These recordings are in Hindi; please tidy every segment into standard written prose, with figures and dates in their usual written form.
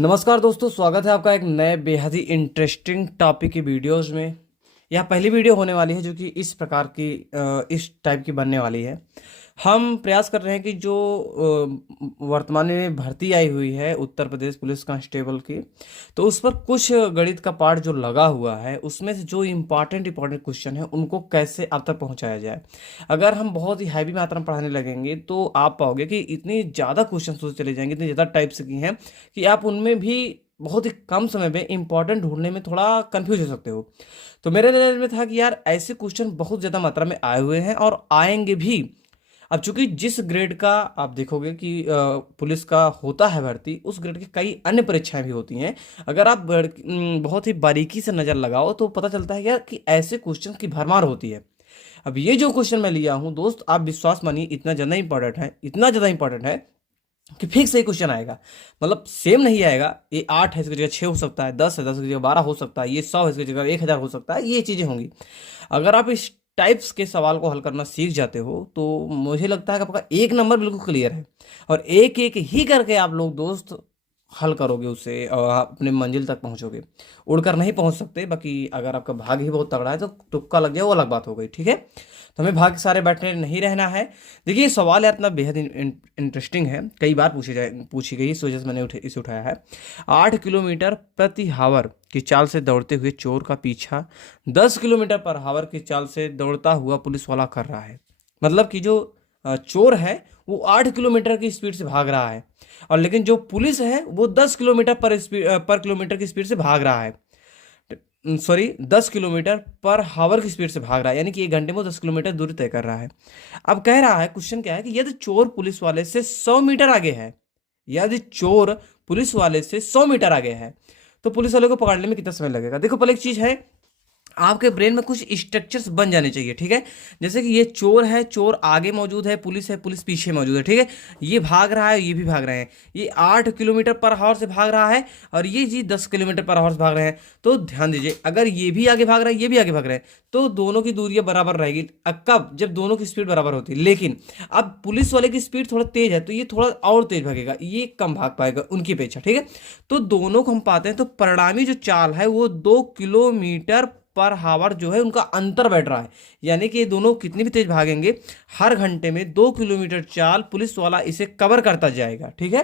नमस्कार दोस्तों, स्वागत है आपका एक नए बेहद ही इंटरेस्टिंग टॉपिक की वीडियोस में। यह पहली वीडियो होने वाली है जो कि इस प्रकार की इस टाइप की बनने वाली है। हम प्रयास कर रहे हैं कि जो वर्तमान में भर्ती आई हुई है उत्तर प्रदेश पुलिस कांस्टेबल की, तो उस पर कुछ गणित का पार्ट जो लगा हुआ है उसमें से जो इम्पॉर्टेंट क्वेश्चन है उनको कैसे आप तक पहुंचाया जाए। अगर हम बहुत ही हैवी मात्रा में पढ़ाने लगेंगे तो आप पाओगे कि इतनी ज़्यादा क्वेश्चन होते चले जाएंगे, इतनी ज़्यादा टाइप्स की हैं कि आप उनमें भी बहुत ही कम समय में इंपॉर्टेंट ढूंढने में थोड़ा कंफ्यूज हो सकते हो। तो मेरे नज़र में था कि यार ऐसे क्वेश्चन बहुत ज़्यादा मात्रा में आए हुए हैं और आएंगे भी। अब चूंकि जिस ग्रेड का आप देखोगे कि पुलिस का होता है भर्ती, उस ग्रेड की कई अन्य परीक्षाएं भी होती हैं। अगर आप बहुत ही बारीकी से नज़र लगाओ तो पता चलता है यार कि ऐसे क्वेश्चन की भरमार होती है। अब ये जो क्वेश्चन मैं लिया हूँ दोस्त, आप विश्वास मानिए इतना ज़्यादा इंपॉर्टेंट है, इतना ज़्यादा इंपॉर्टेंट है कि फिक्स एक क्वेश्चन आएगा। मतलब सेम नहीं आएगा। ये 8 है इसकी जगह 6 हो सकता है, 10 है 10 की जगह 12 हो सकता है, ये 100 है इसकी जगह 1000 हो सकता है, ये चीज़ें होंगी। अगर आप इस टाइप्स के सवाल को हल करना सीख जाते हो तो मुझे लगता है कि आपका एक नंबर बिल्कुल क्लियर है। और एक एक ही करके आप लोग दोस्त हल करोगे उससे और आप अपने मंजिल तक पहुंचोगे। उड़कर नहीं पहुंच सकते, बाकी अगर आपका भाग्य ही बहुत तगड़ा है तो तुक्का लग जाए वो अलग बात हो गई, ठीक है। तो हमें भाग्य सारे बैठने नहीं रहना है। देखिए ये सवाल यार इतना बेहद इंटरेस्टिंग है, कई बार पूछी गई, इस वजह से मैंने इसे उठाया है। 8 किलोमीटर प्रति हावर की चाल से दौड़ते हुए चोर का पीछा 10 किलोमीटर पर हावर की चाल से दौड़ता हुआ पुलिस वाला कर रहा है। मतलब कि जो चोर है वो 8 किलोमीटर की स्पीड से भाग रहा है, और लेकिन जो पुलिस है वो 10 किलोमीटर पर किलोमीटर की स्पीड से भाग रहा है। सॉरी, 10 किलोमीटर पर हावर की स्पीड से भाग रहा है, यानी कि 1 घंटे में वो 10 किलोमीटर दूरी तय कर रहा है। अब कह रहा है, क्वेश्चन क्या है कि यदि चोर पुलिस वाले से 100 मीटर आगे है, यदि चोर पुलिस वाले से 100 मीटर आगे है तो पुलिस वाले को पकड़ने में कितना समय लगेगा। देखो पहले एक चीज है, आपके ब्रेन में कुछ स्ट्रक्चर्स बन जाने चाहिए, ठीक है। जैसे कि ये चोर है, चोर आगे मौजूद है, पुलिस पीछे मौजूद है, ठीक है। ये भाग रहा है, ये भी भाग रहे हैं। ये 8 किलोमीटर पर हावर से भाग रहा है और ये जी 10 किलोमीटर पर हावर से भाग रहे हैं। तो ध्यान दीजिए, अगर ये भी आगे भाग रहा है, ये भी आगे भाग रहे हैं, तो दोनों की दूरियां बराबर रहेगी। कब? जब दोनों की स्पीड बराबर होती है। लेकिन अब पुलिस वाले की स्पीड थोड़ा तेज है तो ये थोड़ा और तेज भागेगा, ये कम भाग पाएगा उनकी अपेक्षा, ठीक है। तो दोनों को हम पाते हैं, तो परिणामी जो चाल है वो 2 किलोमीटर पर हावर जो है उनका अंतर बैठ रहा है। यानी कि ये दोनों कितनी भी तेज भागेंगे, हर घंटे में 2 किलोमीटर चाल पुलिस वाला इसे कवर करता जाएगा, ठीक है।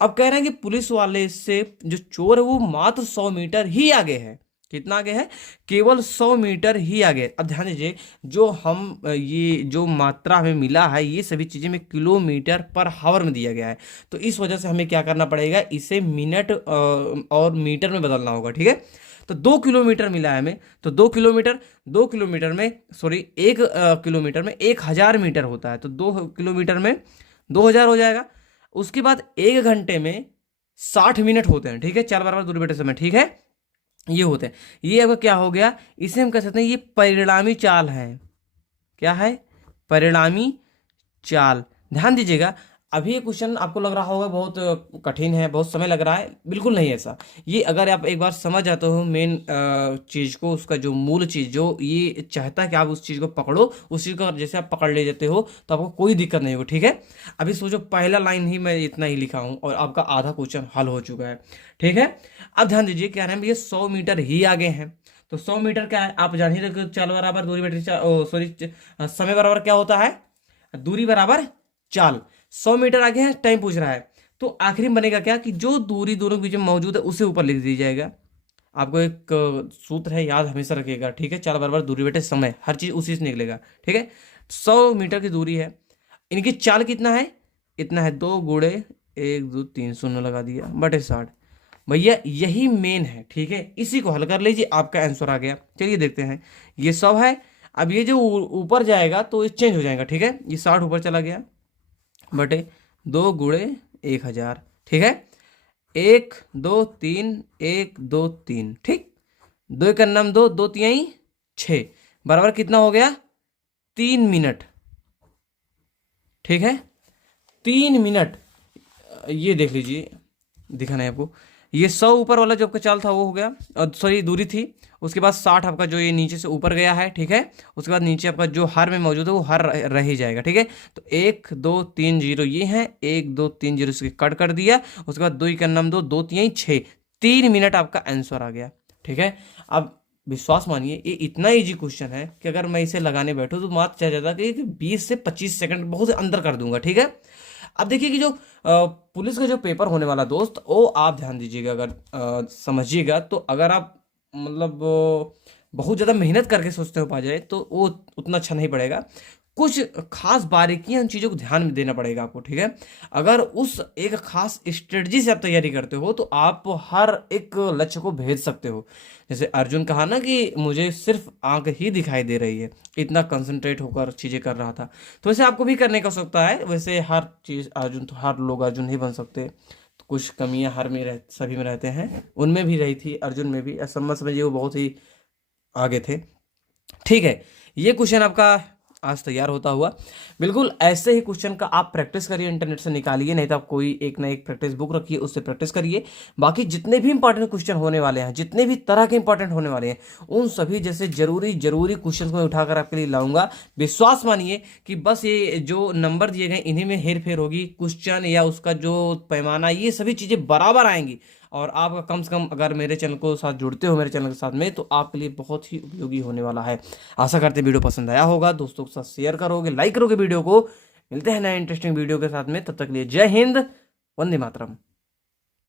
अब कह रहे हैं कि पुलिस वाले से जो चोर है वो मात्र 100 मीटर ही आगे है। कितना आगे है? केवल 100 मीटर ही आगे है। अब ध्यान दीजिए, जो हम ये जो मात्रा हमें मिला है ये सभी चीजें में किलोमीटर पर हावर में दिया गया है। तो इस वजह से हमें क्या करना पड़ेगा, इसे मिनट और मीटर में बदलना होगा, ठीक है। तो 2 किलोमीटर मिला है हमें, तो 2 किलोमीटर, 2 किलोमीटर में सॉरी 1 किलोमीटर में 1000 मीटर होता है, तो 2 किलोमीटर में 2000 हो जाएगा। उसके बाद 1 घंटे में 60 मिनट होते हैं, ठीक है। चार बराबर दूरी बटे समय, ठीक है। ये होते हैं। ये अब क्या हो गया, इसे हम कह सकते हैं ये परिणामी चाल है। क्या है? परिणामी चाल। ध्यान दीजिएगा, अभी ये क्वेश्चन आपको लग रहा होगा बहुत कठिन है, बहुत समय लग रहा है, बिल्कुल नहीं है ऐसा। ये अगर आप एक बार समझ जाते हो मेन चीज को, उसका जो मूल चीज जो ये चाहता है कि आप उस चीज को पकड़ो, उस चीज को जैसे आप पकड़ ले जाते हो तो आपको कोई दिक्कत नहीं होगी, ठीक है। अभी सोचो पहला लाइन ही मैं इतना ही लिखा हूं और आपका आधा क्वेश्चन हल हो चुका है, ठीक है। अब ध्यान दीजिए, क्या है, ये 100 मीटर ही आगे हैं। तो 100 मीटर क्या है, आप जान ही रहे हो, चाल बराबर दूरी बटे सॉरी समय बराबर क्या होता है, दूरी बराबर चाल। 100 मीटर आगे है, टाइम पूछ रहा है, तो आखिरी में बनेगा क्या कि जो दूरी दोनों के बीच में मौजूद है उसे ऊपर लिख दिया जाएगा। आपको एक सूत्र है, याद हमेशा रखिएगा, ठीक है। चाल बराबर दूरी बटे समय, हर चीज उसी से निकलेगा, ठीक है। 100 मीटर की दूरी है, इनकी चाल कितना है, इतना है, 2 गुणे 1 2 3 शून्य लगा दिया बटे 60। भैया यही मेन है, ठीक है। इसी को हल कर लीजिए, आपका आंसर आ गया। चलिए देखते हैं, ये 100 है। अब ये जो ऊपर जाएगा तो ये चेंज हो जाएगा, ठीक है। ये 60 ऊपर चला गया बटे 2 गुणे 1000, ठीक है। 1 2 3 1 2 3, ठीक। दो का नाम दो, दो तिहाई 6, बराबर कितना हो गया, 3 मिनट, ठीक है। 3 मिनट, ये देख लीजिए दिखाना है आपको। ये 100 ऊपर वाला जो आपका चाल था वो हो गया, सॉरी दूरी थी। उसके बाद 60 आपका जो ये नीचे से ऊपर गया है, ठीक है। उसके बाद नीचे आपका जो हर में मौजूद है वो हर रह ही जाएगा, ठीक है। तो 1 2 3 0 ये है, 1 2 3 0 इसके कट कर दिया। उसके बाद 2 इक्का नम 2 2 3 6, 3 मिनट आपका आंसर आ गया, ठीक है। अब विश्वास मानिए ये इतना इजी क्वेश्चन है कि अगर मैं इसे लगाने बैठूं तो मात्र चाह जाता कि 20 से 25 सेकंड बहुत अंदर कर दूंगा, ठीक है। अब देखिए कि जो पुलिस का जो पेपर होने वाला दोस्त, वो आप ध्यान दीजिएगा, अगर समझिएगा तो। अगर आप मतलब बहुत ज़्यादा मेहनत करके सोचते हो पा जाए तो वो उतना अच्छा नहीं पड़ेगा। कुछ खास बारीकियां, उन चीज़ों को ध्यान में देना पड़ेगा आपको, ठीक है। अगर उस एक खास स्ट्रेटजी से आप तैयारी करते हो तो आप हर एक लक्ष्य को भेज सकते हो। जैसे अर्जुन कहा ना कि मुझे सिर्फ आंख ही दिखाई दे रही है, इतना कंसंट्रेट होकर चीज़ें कर रहा था। तो वैसे आपको भी करने का सकता है। वैसे हर चीज़ अर्जुन, तो हर लोग अर्जुन नहीं बन सकते, तो कुछ कमियां हर में सभी में रहते हैं, उनमें भी रही थी, अर्जुन में भी। समझिए वो बहुत ही आगे थे, ठीक है। ये क्वेश्चन आपका आज तैयार होता हुआ। बिल्कुल ऐसे ही क्वेश्चन का आप प्रैक्टिस करिए, इंटरनेट से निकालिए, नहीं तो आप कोई एक ना एक प्रैक्टिस बुक रखिए, उससे प्रैक्टिस करिए। बाकी जितने भी इंपॉर्टेंट क्वेश्चन होने वाले हैं, जितने भी तरह के इंपॉर्टेंट होने वाले हैं, उन सभी जैसे जरूरी जरूरी क्वेश्चन को मैं उठाकर आपके लिए लाऊंगा। विश्वास मानिए कि बस ये जो नंबर दिए गए इन्हीं में हेर फेर होगी, क्वेश्चन या उसका जो पैमाना, ये सभी चीज़ें बराबर आएंगी। और आपका कम से कम अगर मेरे चैनल को साथ जुड़ते हो, मेरे चैनल के साथ में, तो आपके लिए बहुत ही उपयोगी होने वाला है। आशा करते वीडियो पसंद आया होगा, दोस्तों के साथ शेयर करोगे, लाइक करोगे वीडियो को। मिलते हैं नए इंटरेस्टिंग वीडियो के साथ में, तब तक लिए जय हिंद, वंदे मातरम।